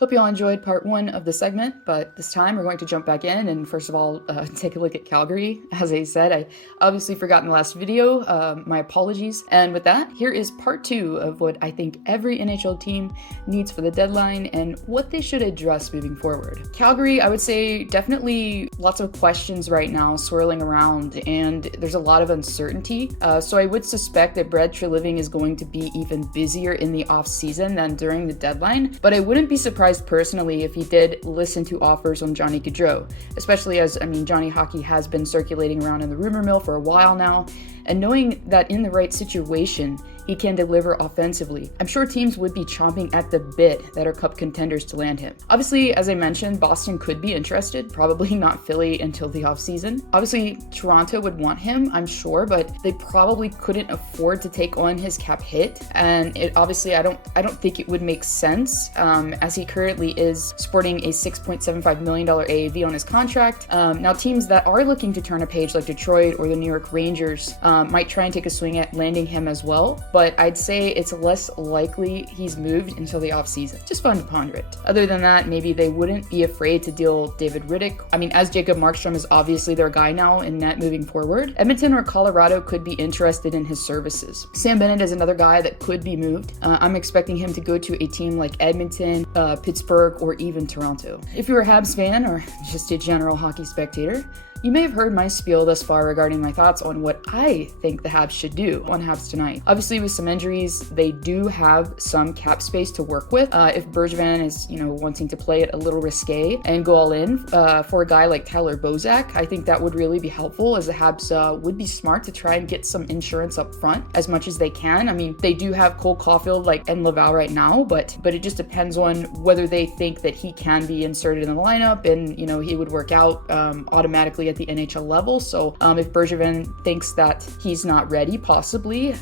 Hope you all enjoyed part 1 of the segment, but this time we're going to jump back in and first of all take a look at Calgary. As I said, I obviously forgot in the last video, my apologies. And with that, here is part 2 of what I think every NHL team needs for the deadline and what they should address moving forward. Calgary, I would say definitely lots of questions right now swirling around and there's a lot of uncertainty. So I would suspect that Brad Treliving is going to be even busier in the off season than during the deadline, but I wouldn't be surprised personally if he did listen to offers on Johnny Gaudreau, especially as, Johnny Hockey has been circulating around in the rumor mill for a while now, and knowing that in the right situation, he can deliver offensively. I'm sure teams would be chomping at the bit that are cup contenders to land him. Obviously, as I mentioned, Boston could be interested, probably not Philly until the offseason. Obviously, Toronto would want him, I'm sure, but they probably couldn't afford to take on his cap hit. And it obviously, I don't think it would make sense as he currently is sporting a $6.75 million AAV on his contract. Now, teams that are looking to turn a page like Detroit or the New York Rangers might try and take a swing at landing him as well. But I'd say it's less likely he's moved until the offseason. Just fun to ponder it. Other than that, maybe they wouldn't be afraid to deal David Rittich. As Jacob Markstrom is obviously their guy now in net moving forward, Edmonton or Colorado could be interested in his services. Sam Bennett is another guy that could be moved. I'm expecting him to go to a team like Edmonton, Pittsburgh, or even Toronto. If you're a Habs fan or just a general hockey spectator, you may have heard my spiel thus far regarding my thoughts on what I think the Habs should do on Habs tonight. Obviously, with some injuries, they do have some cap space to work with. If Bergevin is, wanting to play it a little risque and go all in for a guy like Tyler Bozak, I think that would really be helpful, as the Habs would be smart to try and get some insurance up front as much as they can. They do have Cole Caulfield and Laval right now, but it just depends on whether they think that he can be inserted in the lineup and, he would work out automatically at the NHL level. So if Bergevin thinks that he's not ready, possibly,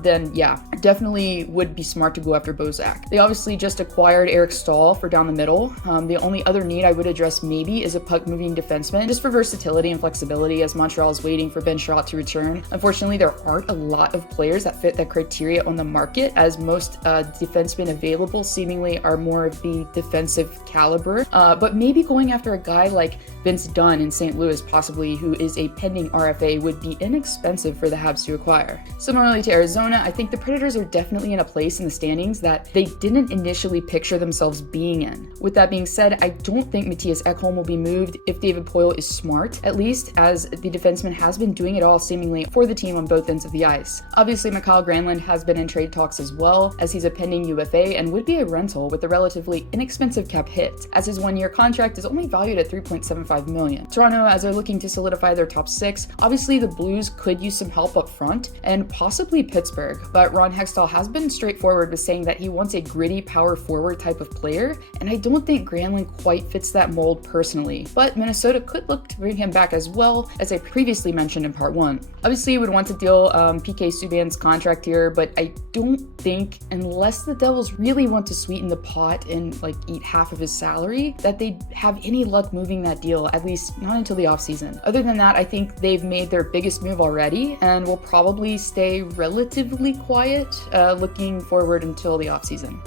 then yeah, definitely would be smart to go after Bozak. They obviously just acquired Eric Stahl for down the middle. The only other need I would address maybe is a puck-moving defenseman, just for versatility and flexibility, as Montreal is waiting for Ben Sherratt to return. Unfortunately, there aren't a lot of players that fit that criteria on the market, as most defensemen available seemingly are more of the defensive caliber. But maybe going after a guy like Vince Dunn in St. Louis, possibly, who is a pending RFA, would be inexpensive for the Habs to acquire. Similarly to Arizona, I think the Predators are definitely in a place in the standings that they didn't initially picture themselves being in. With that being said, I don't think Mattias Ekholm will be moved if David Poile is smart, at least, as the defenseman has been doing it all seemingly for the team on both ends of the ice. Obviously, Mikael Granlund has been in trade talks as well, as he's a pending UFA and would be a rental with a relatively inexpensive cap hit, as his one-year contract is only valued at $3.75 million. Toronto, as they're looking to solidify their top 6. Obviously, the Blues could use some help up front, and possibly Pittsburgh, but Ron Hextall has been straightforward with saying that he wants a gritty power forward type of player, and I don't think Granlund quite fits that mold personally, but Minnesota could look to bring him back as well, as I previously mentioned in part 1. Obviously, you would want to deal PK Subban's contract here, but I don't think, unless the Devils really want to sweeten the pot and eat half of his salary, that they'd have any luck moving that deal, at least not until the offseason. Other than that, I think they've made their biggest move already and will probably stay relatively quiet looking forward until the offseason.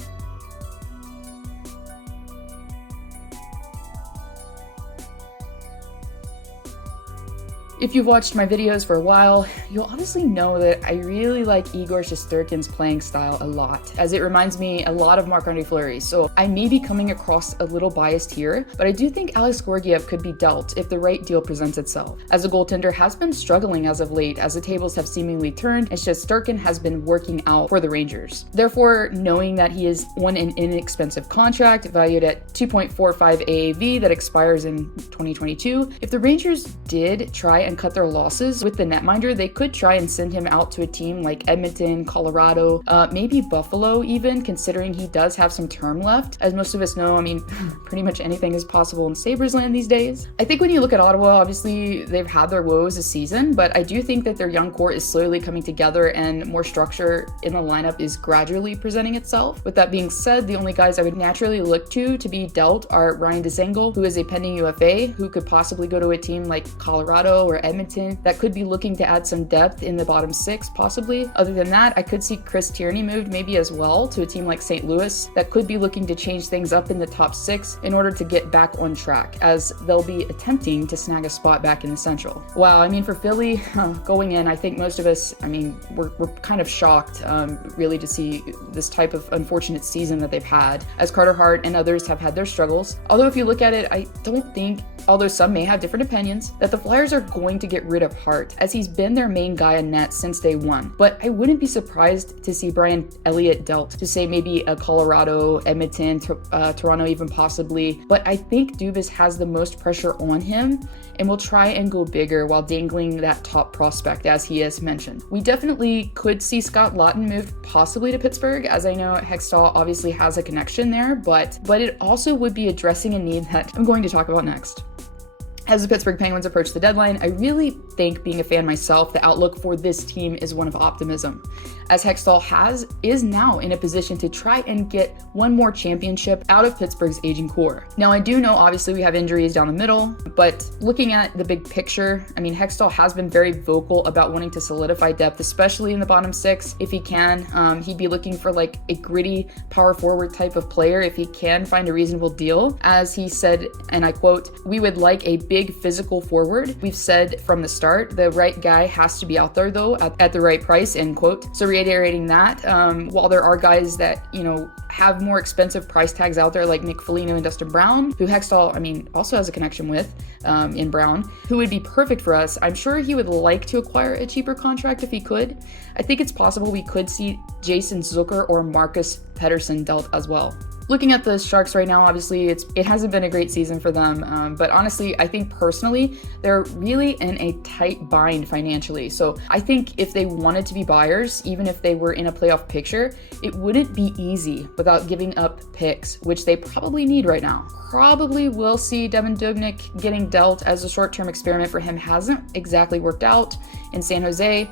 If you've watched my videos for a while, you'll honestly know that I really like Igor Shesterkin's playing style a lot, as it reminds me a lot of Marc-Andre Fleury, so I may be coming across a little biased here, but I do think Alex Georgiev could be dealt if the right deal presents itself, as the goaltender has been struggling as of late, as the tables have seemingly turned and Shesterkin has been working out for the Rangers. Therefore, knowing that he is on an inexpensive contract valued at $2.45 AAV that expires in 2022, if the Rangers did try and cut their losses with the netminder, they could try and send him out to a team like Edmonton, Colorado, maybe Buffalo even, considering he does have some term left. As most of us know, pretty much anything is possible in Sabres land these days. I think when you look at Ottawa, obviously they've had their woes this season, but I do think that their young core is slowly coming together and more structure in the lineup is gradually presenting itself. With that being said, the only guys I would naturally look to be dealt are Ryan Dzingel, who is a pending UFA, who could possibly go to a team like Colorado or Edmonton that could be looking to add some depth in the bottom 6, possibly. Other than that, I could see Chris Tierney moved maybe as well to a team like St. Louis that could be looking to change things up in the top 6 in order to get back on track, as they'll be attempting to snag a spot back in the Central. Wow, I mean, for Philly, going in, I think most of us, I mean, we're kind of shocked, really, to see this type of unfortunate season that they've had, as Carter Hart and others have had their struggles. Although if you look at it, I don't think, although some may have different opinions, that the Flyers are going to get rid of Hart, as he's been their main guy in net since day one. But I wouldn't be surprised to see Brian Elliott dealt to, say, maybe a Colorado, Edmonton, Toronto even possibly. But I think Dubas has the most pressure on him and will try and go bigger while dangling that top prospect, as he has mentioned. We definitely could see Scott Laughton moved possibly to Pittsburgh, as I know Hextall obviously has a connection there, but it also would be addressing a need that I'm going to talk about next. As the Pittsburgh Penguins approach the deadline, I really think, being a fan myself, the outlook for this team is one of optimism, as Hextall is now in a position to try and get one more championship out of Pittsburgh's aging core. Now, I do know obviously we have injuries down the middle, but looking at the big picture, I mean, Hextall has been very vocal about wanting to solidify depth, especially in the bottom 6. If he can, he'd be looking for like a gritty power forward type of player if he can find a reasonable deal. As he said, and I quote, "We would like a big physical forward. We've said from the start, the right guy has to be out there though at the right price," end quote. So reiterating that, while there are guys that, you know, have more expensive price tags out there like Nick Foligno and Dustin Brown, who Hextall, I mean, also has a connection with in Brown, who would be perfect for us, I'm sure he would like to acquire a cheaper contract if he could. I think it's possible we could see Jason Zucker or Marcus Pettersson dealt as well. Looking at the Sharks right now, obviously it hasn't been a great season for them, but honestly, I think personally, they're really in a tight bind financially. So I think if they wanted to be buyers, even if they were in a playoff picture, it wouldn't be easy without giving up picks, which they probably need right now. Probably will see Devin Dubnyk getting dealt, as a short-term experiment for him hasn't exactly worked out in San Jose.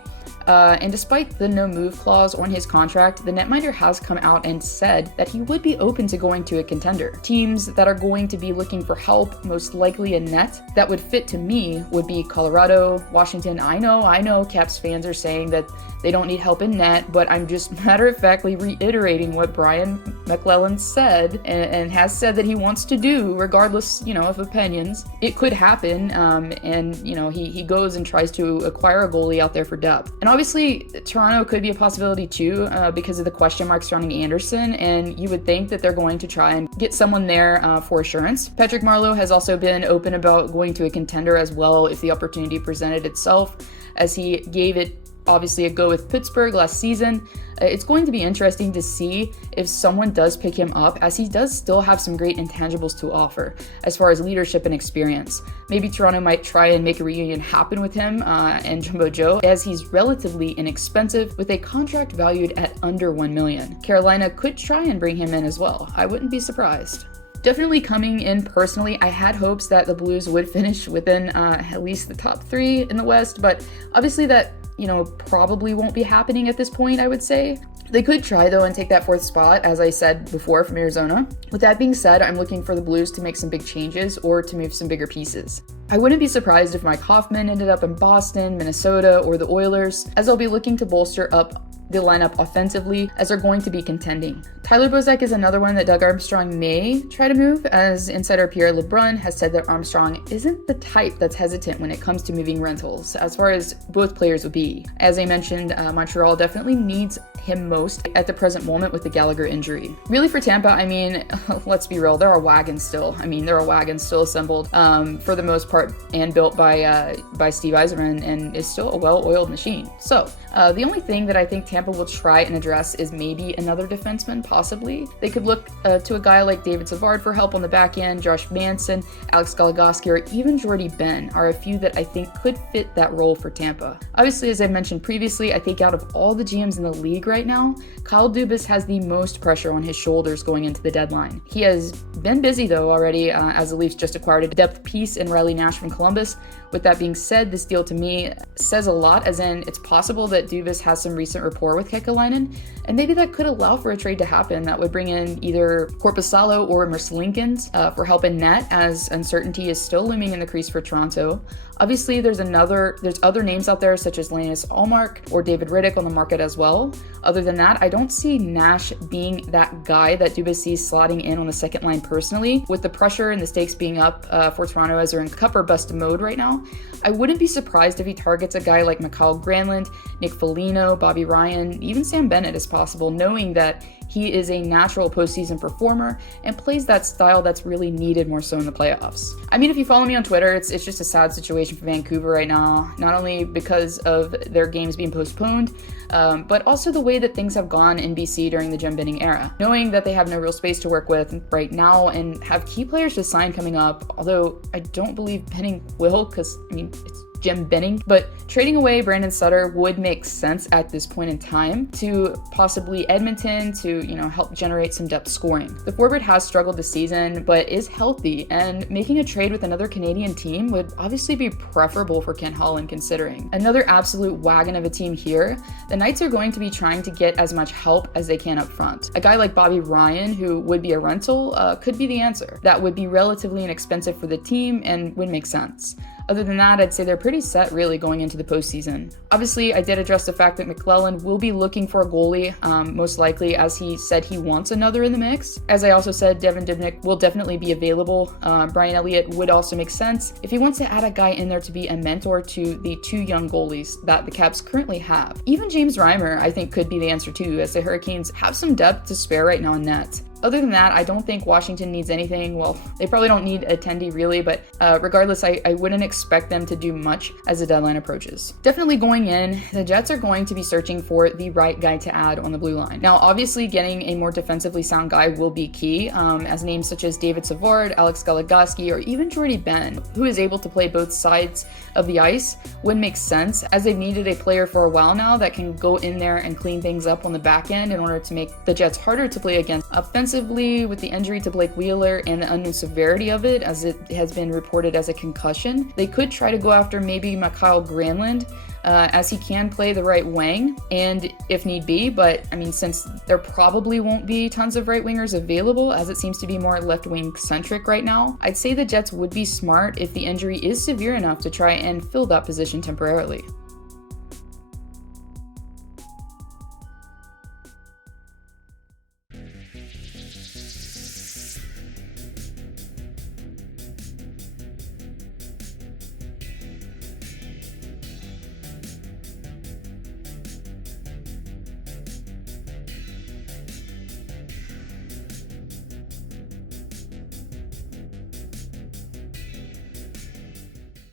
And despite the no move clause on his contract, the netminder has come out and said that he would be open to going to a contender. Teams that are going to be looking for help, most likely a net that would fit to me, would be Colorado, Washington. I know Caps fans are saying that they don't need help in net, but I'm just matter-of-factly reiterating what Brian McClellan said and has said that he wants to do, regardless, you know, of opinions. It could happen, and, you know, he goes and tries to acquire a goalie out there for depth. And obviously, Toronto could be a possibility too, because of the question marks surrounding Anderson, and you would think that they're going to try and get someone there for assurance. Patrick Marleau has also been open about going to a contender as well if the opportunity presented itself, as he gave it obviously a go with Pittsburgh last season. It's going to be interesting to see if someone does pick him up, as he does still have some great intangibles to offer as far as leadership and experience. Maybe Toronto might try and make a reunion happen with him and Jumbo Joe, as he's relatively inexpensive with a contract valued at under $1 million. Carolina could try and bring him in as well. I wouldn't be surprised. Definitely coming in personally, I had hopes that the Blues would finish within at least the top 3 in the West, but obviously that, you know, probably won't be happening at this point, I would say. They could try though and take that 4th spot, as I said before, from Arizona. With that being said, I'm looking for the Blues to make some big changes or to move some bigger pieces. I wouldn't be surprised if Mike Hoffman ended up in Boston, Minnesota, or the Oilers, as they'll be looking to bolster up the lineup offensively, as they're going to be contending. Tyler Bozak is another one that Doug Armstrong may try to move, as insider Pierre LeBrun has said that Armstrong isn't the type that's hesitant when it comes to moving rentals, as far as both players would be. As I mentioned, Montreal definitely needs him most at the present moment with the Gallagher injury. Really, for Tampa, I mean, let's be real, there are wagons still. There are wagons still assembled for the most part and built by Steve Yzerman, and is still a well-oiled machine. So the only thing that I think Tampa will try and address is maybe another defenseman, possibly. They could look to a guy like David Savard for help on the back end. Josh Manson, Alex Goligoski, or even Jordy Ben are a few that I think could fit that role for Tampa. Obviously, as I mentioned previously, I think out of all the GMs in the league right now, Kyle Dubas has the most pressure on his shoulders going into the deadline. He has been busy though already, as the Leafs just acquired a depth piece in Riley Nash from Columbus. With that being said, this deal to me says a lot, as in it's possible that Dubas has some recent reports rapport with Kekalainen, and maybe that could allow for a trade to happen that would bring in either Korpisalo or Merslinkins for help in net, as uncertainty is still looming in the crease for Toronto. Obviously, there's other names out there such as Linus Ullmark or David Riddick on the market as well. Other than that, I don't see Nash being that guy that Dubas sees slotting in on the second line personally. With the pressure and the stakes being up for Toronto as they're in cup or bust mode right now, I wouldn't be surprised if he targets a guy like Mikael Granlund, Nick Foligno, Bobby Ryan, even Sam Bennett as possible, knowing that he is a natural postseason performer and plays that style that's really needed more so in the playoffs. I mean, if you follow me on Twitter, it's just a sad situation for Vancouver right now, not only because of their games being postponed, but also the way that things have gone in BC during the Jim Benning era. Knowing that they have no real space to work with right now and have key players to sign coming up, although I don't believe Benning will, because, I mean, it's Jim Benning, but trading away Brandon Sutter would make sense at this point in time to possibly Edmonton to, help generate some depth scoring. The forward has struggled this season, but is healthy, and making a trade with another Canadian team would obviously be preferable for Ken Holland considering. Another absolute wagon of a team here, the Knights are going to be trying to get as much help as they can up front. A guy like Bobby Ryan, who would be a rental, could be the answer. That would be relatively inexpensive for the team and would make sense. Other than that, I'd say they're pretty set really going into the postseason. Obviously, I did address the fact that McClellan will be looking for a goalie, most likely, as he said he wants another in the mix. As I also said, Devin Dubnyk will definitely be available. Brian Elliott would also make sense if he wants to add a guy in there to be a mentor to the two young goalies that the Caps currently have. Even James Reimer, I think, could be the answer too, as the Hurricanes have some depth to spare right now in net. Other than that, I don't think Washington needs anything. Well, they probably don't need a Tendy really, but regardless, I wouldn't expect them to do much as the deadline approaches. Definitely going in, the Jets are going to be searching for the right guy to add on the blue line. Now, obviously, getting a more defensively sound guy will be key, as names such as David Savard, Alex Goligoski, or even Jordy Ben, who is able to play both sides of the ice, would make sense, as they've needed a player for a while now that can go in there and clean things up on the back end in order to make the Jets harder to play against. Offensively, with the injury to Blake Wheeler and the unknown severity of it, as it has been reported as a concussion, they could try to go after maybe Mikael Granlund, as he can play the right wing and if need be, but I mean, since there probably won't be tons of right wingers available, as it seems to be more left wing centric right now, I'd say the Jets would be smart if the injury is severe enough to try and fill that position temporarily.